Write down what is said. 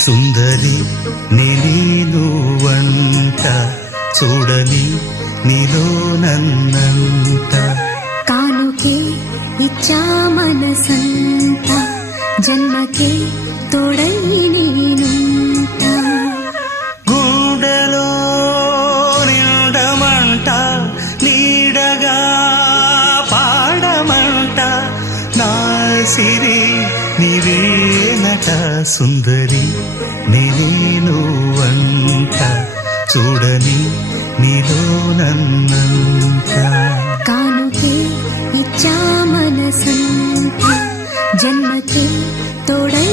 సుందరి నేను వంట చూడని నీలో నన్నంత కానుకే ఇచ్చా మనసంత జన్మకే తోడై నేనుంట గుండెలో నిండమంట నీడగా పాడమంట నా సిరి నీవేనట సుందరి నేను వంట చూడని నీలో నన్నంత కానుకే ఇచ్చా మనసంత జన్మకే తోడై